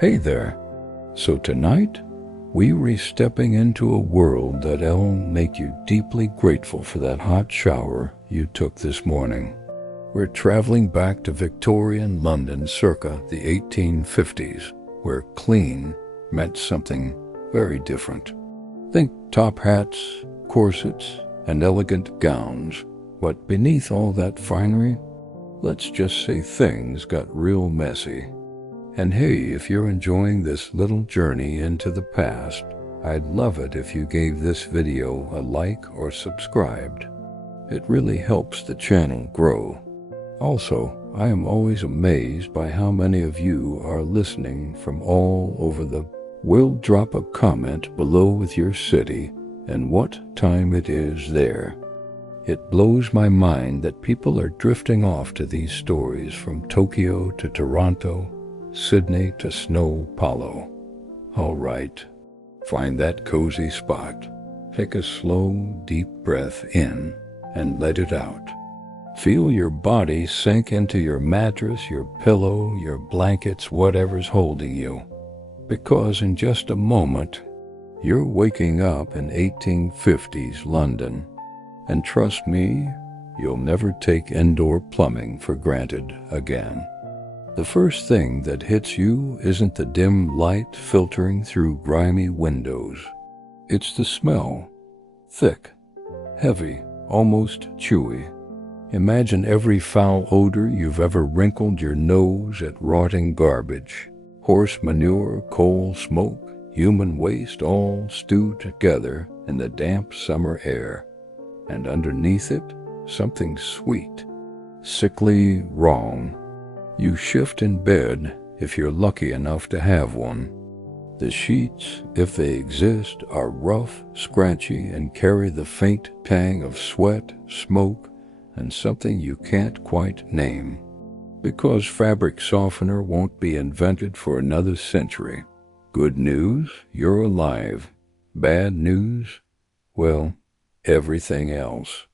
Hey there. So tonight, we're stepping into a world that'll make you deeply grateful for that hot shower you took this morning. We're traveling back to Victorian London circa the 1850s, where clean meant something very different. Think top hats, corsets, and elegant gowns. But beneath all that finery, let's just say things got real messy. And hey, if you're enjoying this little journey into the past, I'd love it if you gave this video a like or subscribed. It really helps the channel grow. Also, I am always amazed by how many of you are listening from all over the world. Drop a comment below with your city and what time it is there. It blows my mind that people are drifting off to these stories from Tokyo to Toronto, Sydney to Snow Paolo. All right, find that cozy spot. Take a slow, deep breath in and let it out. Feel your body sink into your mattress, your pillow, your blankets, whatever's holding you. Because in just a moment, you're waking up in 1850s London. And trust me, you'll never take indoor plumbing for granted again. The first thing that hits you isn't the dim light filtering through grimy windows. It's the smell. Thick, heavy, almost chewy. Imagine every foul odor you've ever wrinkled your nose at. Rotting garbage, horse manure, coal smoke, human waste all stewed together in the damp summer air. And underneath it, something sweet, sickly wrong. You shift in bed if you're lucky enough to have one. The sheets, if they exist, are rough, scratchy, and carry the faint tang of sweat, smoke, and something you can't quite name. Because fabric softener won't be invented for another century. Good news, you're alive. Bad news, well, everything else.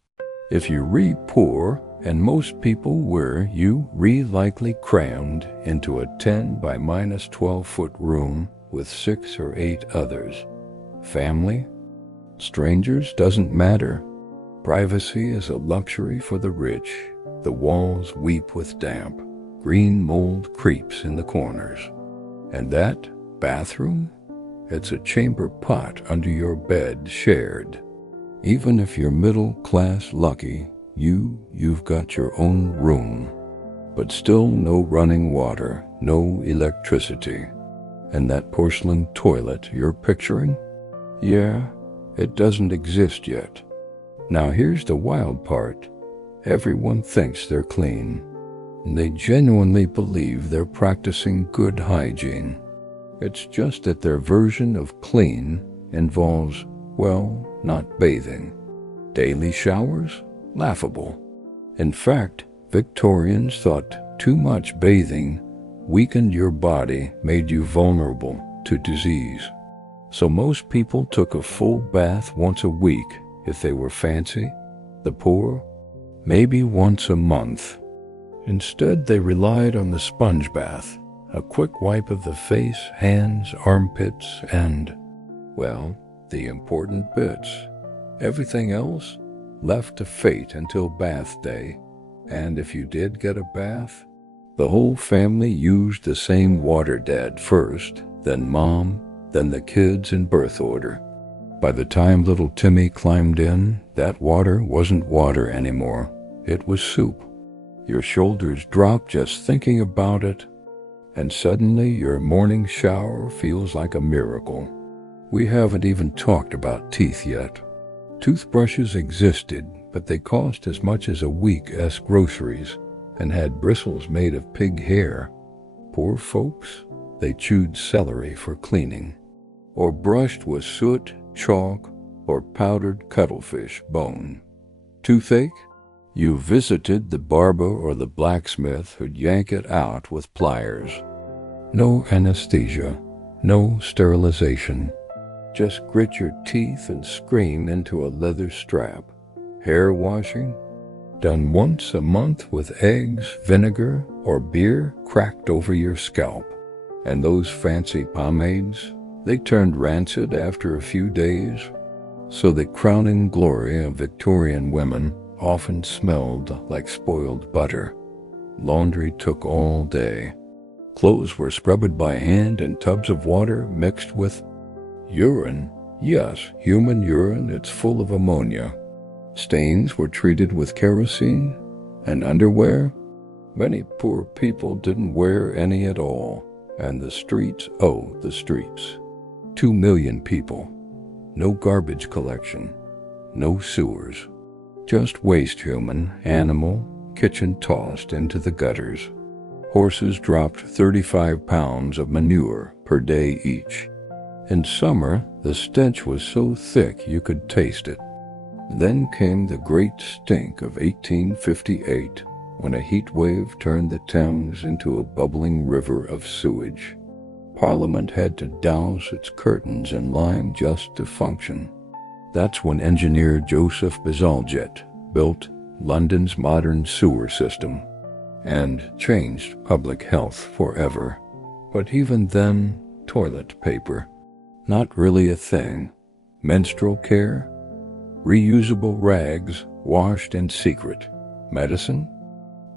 If you read poor, and most people were, you likely crammed into a 10 by minus 12-foot room with 6 or 8 others. Family? Strangers doesn't matter. Privacy is a luxury for the rich. The walls weep with damp. Green mold creeps in the corners. And that bathroom? It's a chamber pot under your bed shared. Even if you're middle class lucky, you've got your own room. But still no running water, no electricity. And that porcelain toilet you're picturing? Yeah, it doesn't exist yet. Now here's the wild part. Everyone thinks they're clean. And they genuinely believe they're practicing good hygiene. It's just that their version of clean involves, well, not bathing. Daily showers? Laughable. In fact, Victorians thought too much bathing weakened your body, made you vulnerable to disease. So most people took a full bath once a week if they were fancy. The poor, maybe once a month. Instead, they relied on the sponge bath, a quick wipe of the face, hands, armpits, and, well, the important bits. Everything else left to fate until bath day. And if you did get a bath, the whole family used the same water. Dad first, then mom, then the kids in birth order. By the time little Timmy climbed in, that water wasn't water anymore. It was soup. Your shoulders drop just thinking about it, and suddenly your morning shower feels like a miracle. We haven't even talked about teeth yet. Toothbrushes existed, but they cost as much as a week's groceries and had bristles made of pig hair. Poor folks, they chewed celery for cleaning, or brushed with soot, chalk, or powdered cuttlefish bone. Toothache? You visited the barber or the blacksmith who'd yank it out with pliers. No anesthesia, no sterilization. Just grit your teeth and scream into a leather strap. Hair washing? Done once a month with eggs, vinegar, or beer cracked over your scalp. And those fancy pomades, they turned rancid after a few days. So the crowning glory of Victorian women often smelled like spoiled butter. Laundry took all day. Clothes were scrubbed by hand in tubs of water mixed with urine. Yes, human urine, it's full of ammonia. Stains were treated with kerosene, and underwear? Many poor people didn't wear any at all. And the streets, oh, the streets. 2 million people. No garbage collection. No sewers. Just waste, human, animal, kitchen tossed into the gutters. Horses dropped 35 pounds of manure per day each. In summer, the stench was so thick you could taste it. Then came the great stink of 1858, when a heat wave turned the Thames into a bubbling river of sewage. Parliament had to douse its curtains in lime just to function. That's when engineer Joseph Bazalgette built London's modern sewer system and changed public health forever. But even then, toilet paper, not really a thing. Menstrual care, reusable rags washed in secret. Medicine,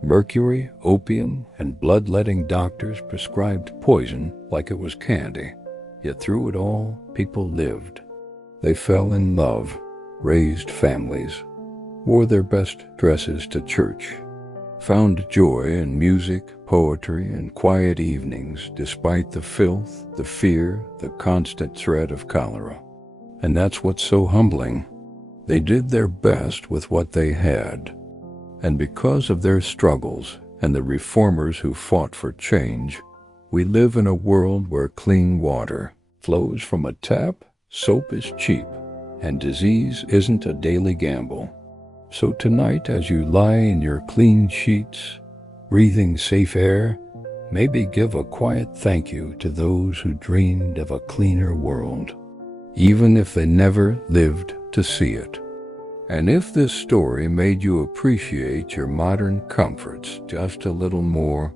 mercury, opium, and bloodletting doctors prescribed poison like it was candy. Yet through it all, people lived. They fell in love, raised families, wore their best dresses to church, found joy in music, poetry, and quiet evenings despite the filth, the fear, the constant threat of cholera. And that's what's so humbling. They did their best with what they had. And because of their struggles and the reformers who fought for change, we live in a world where clean water flows from a tap, soap is cheap, and disease isn't a daily gamble. So tonight, as you lie in your clean sheets, breathing safe air, maybe give a quiet thank you to those who dreamed of a cleaner world, even if they never lived to see it. And if this story made you appreciate your modern comforts just a little more,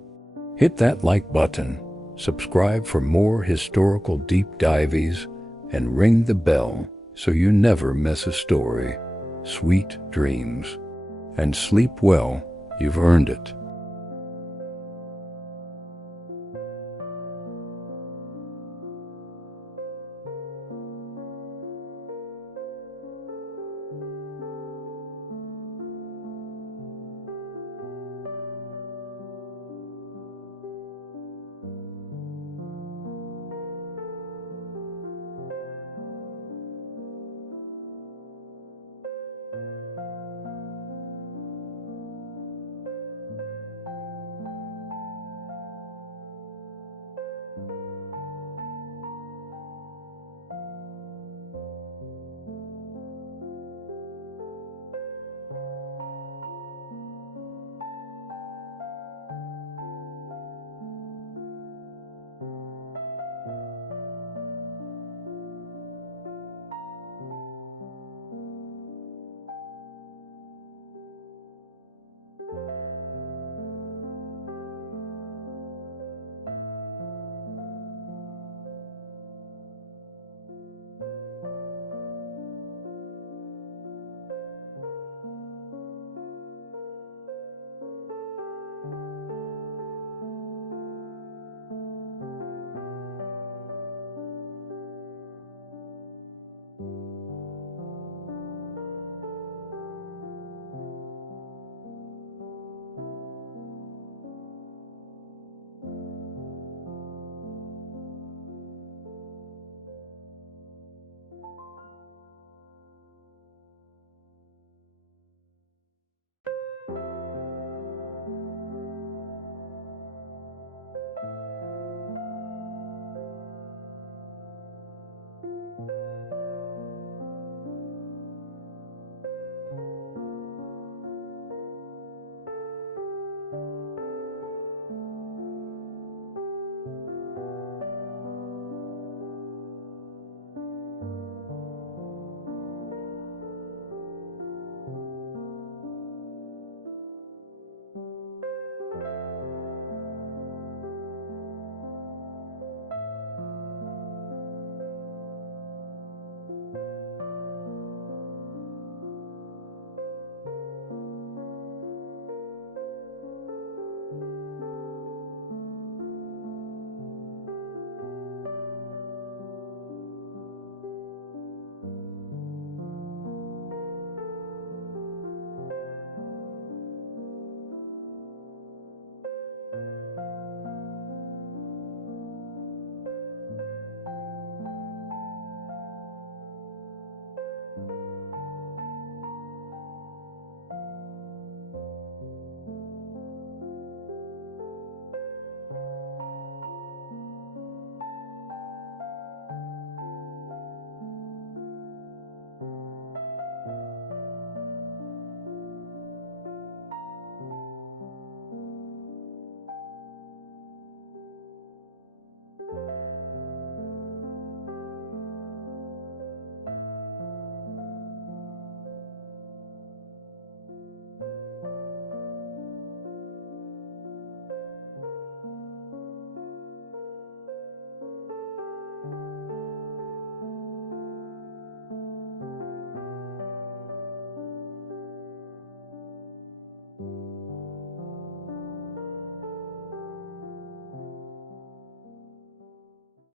hit that like button, subscribe for more historical deep dives, and ring the bell so you never miss a story. Sweet dreams. And sleep well, you've earned it.